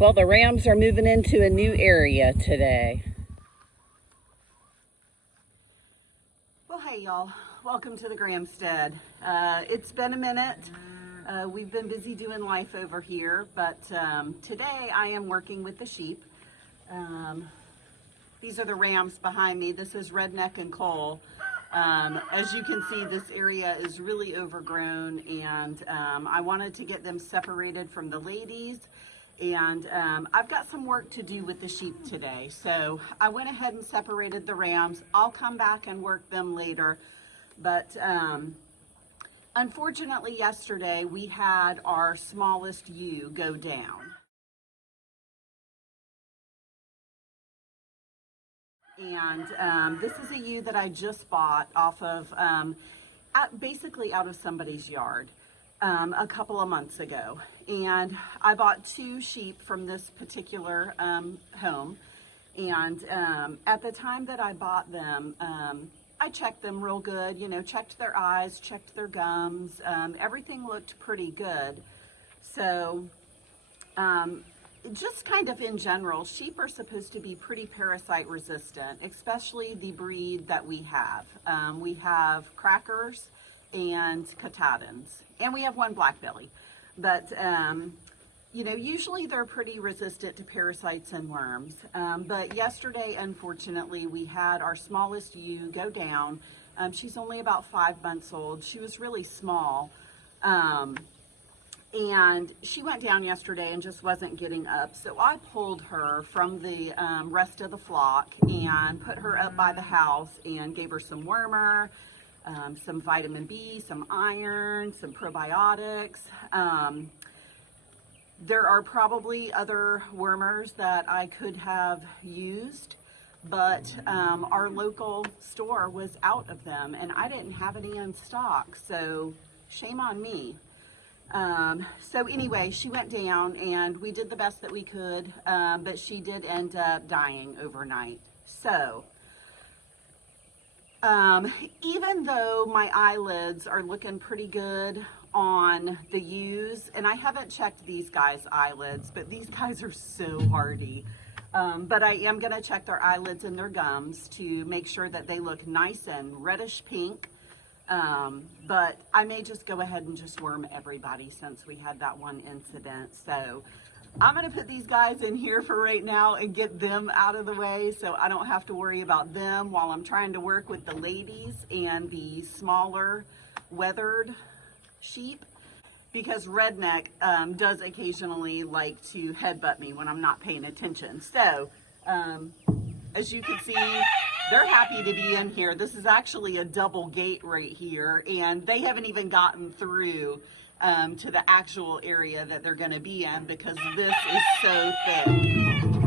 Well, the Rams are moving into a new area today. Well, hey y'all, welcome to the Gramstead. It's been a minute. We've been busy doing life over here, but today I am working with the sheep. These are the Rams behind me. This is Redneck and Cole. As you can see, this area is really overgrown, and I wanted to get them separated from the ladies. And I've got some work to do with the sheep today. So I went ahead and separated the Rams. I'll come back and work them later. But unfortunately, yesterday we had our smallest ewe go down. And this is a ewe that I just bought off of, basically out of somebody's yard. A couple of months ago, and I bought 2 sheep from this particular home, and at the time that I bought them, I checked them real good, you know, checked their eyes, checked their gums, everything looked pretty good. So just kind of in general, sheep are supposed to be pretty parasite resistant, especially the breed that we have. We have Crackers and Katahdins, and we have one black belly, but you know, usually they're pretty resistant to parasites and worms. But yesterday, unfortunately, we had our smallest ewe go down. She's only about 5 months old. She was really small, and she went down yesterday and just wasn't getting up. So I pulled her from the rest of the flock and put her up by the house and gave her some wormer, some vitamin B, some iron, some probiotics. There are probably other wormers that I could have used, but our local store was out of them and I didn't have any in stock, so shame on me. So anyway, she went down and we did the best that we could, but she did end up dying overnight. So even though my eyelids are looking pretty good on the ewes, and I haven't checked these guys' eyelids, but these guys are so hardy. But I am going to check their eyelids and their gums to make sure that they look nice and reddish pink. But I may just go ahead and just worm everybody since we had that one incident. So I'm going to put these guys in here for right now and get them out of the way so I don't have to worry about them while I'm trying to work with the ladies and the smaller weathered sheep, because Redneck does occasionally like to headbutt me when I'm not paying attention. So as you can see, they're happy to be in here. This is actually a double gate right here, and they haven't even gotten through to the actual area that they're going to be in because this is so thick.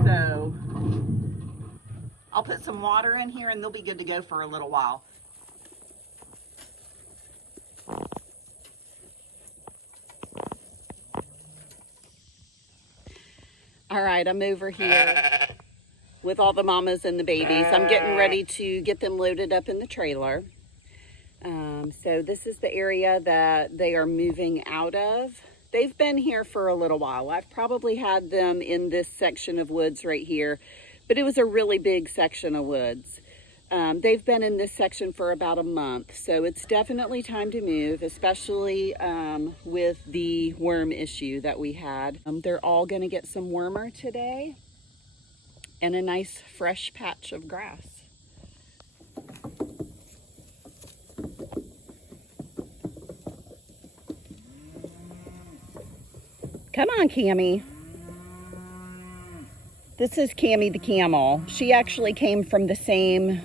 So I'll put some water in here and they'll be good to go for a little while. All right, I'm over here with all the mamas and the babies. I'm getting ready to get them loaded up in the trailer. So this is the area that they are moving out of. They've been here for a little while. I've probably had them in this section of woods right here, but it was a really big section of woods. They've been in this section for about a month, so it's definitely time to move, especially with the worm issue that we had. They're all gonna get some wormer today and a nice fresh patch of grass. Come on, Cammy. This is Cammy the camel. She actually came from the same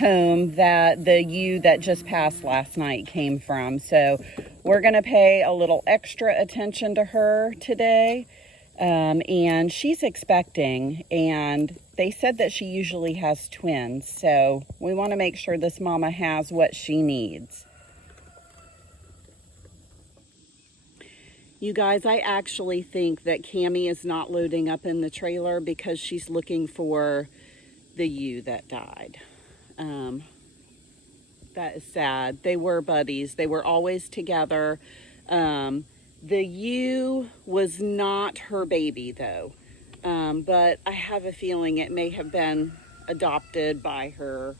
home that the ewe that just passed last night came from. So we're gonna pay a little extra attention to her today. And she's expecting, and they said that she usually has twins. So we wanna make sure this mama has what she needs. You guys, I actually think that Cammy is not loading up in the trailer because she's looking for the ewe that died. That is sad. They were buddies. They were always together. The ewe was not her baby, though. but I have a feeling it may have been adopted by her.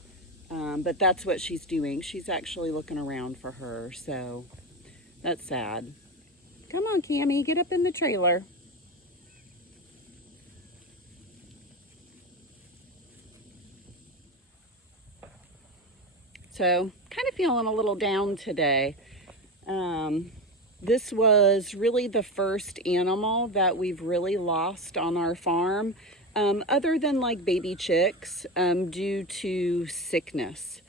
But that's what she's doing. She's actually looking around for her, so that's sad. Come on, Cammie, get up in the trailer. So, kind of feeling a little down today. This was really the first animal that we've really lost on our farm, other than like baby chicks, due to sickness.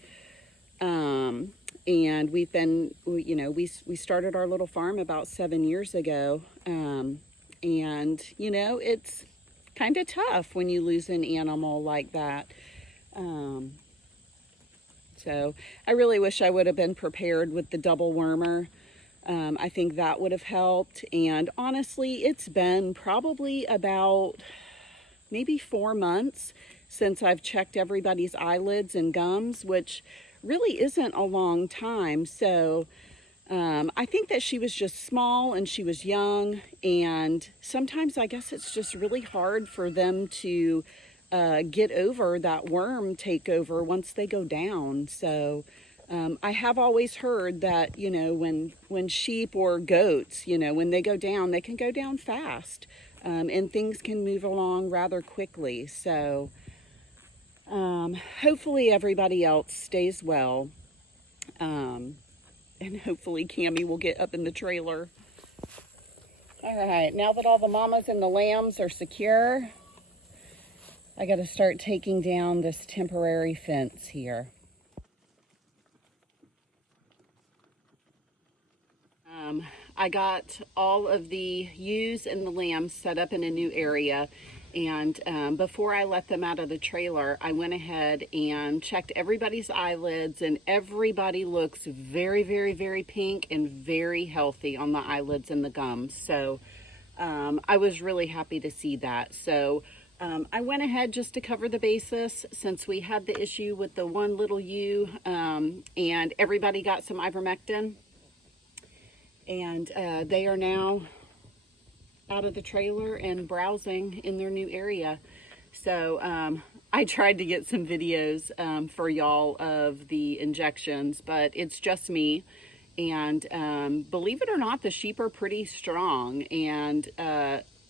And we've been, you know, we started our little farm about 7 years ago. And, you know, it's kind of tough when you lose an animal like that. So I really wish I would have been prepared with the double wormer. I think that would have helped. And honestly, it's been probably about maybe 4 months since I've checked everybody's eyelids and gums, which really isn't a long time. So I think that she was just small and she was young. And sometimes I guess it's just really hard for them to get over that worm takeover once they go down. So I have always heard that, you know, when sheep or goats, you know, when they go down, they can go down fast, and things can move along rather quickly. So hopefully everybody else stays well, and hopefully Cammie will get up in the trailer. All right, now that all the mamas and the lambs are secure, I got to start taking down this temporary fence here. I got all of the ewes and the lambs set up in a new area, and before I let them out of the trailer, I went ahead and checked everybody's eyelids, and everybody looks very, very, very pink and very healthy on the eyelids and the gums. So I was really happy to see that. So I went ahead just to cover the basis, since we had the issue with the one little ewe, and everybody got some ivermectin. And they are now out of the trailer and browsing in their new area. So I tried to get some videos for y'all of the injections, but it's just me. And believe it or not, the sheep are pretty strong, and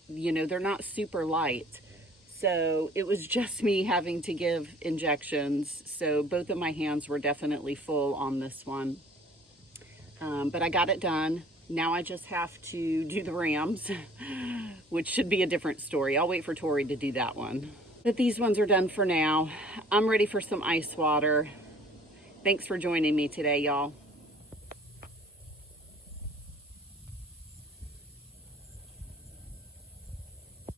you know, they're not super light. So it was just me having to give injections. So both of my hands were definitely full on this one. But I got it done. Now I just have to do the rams, which should be a different story. I'll wait for Tori to do that one. But these ones are done for now. I'm ready for some ice water. Thanks for joining me today, y'all.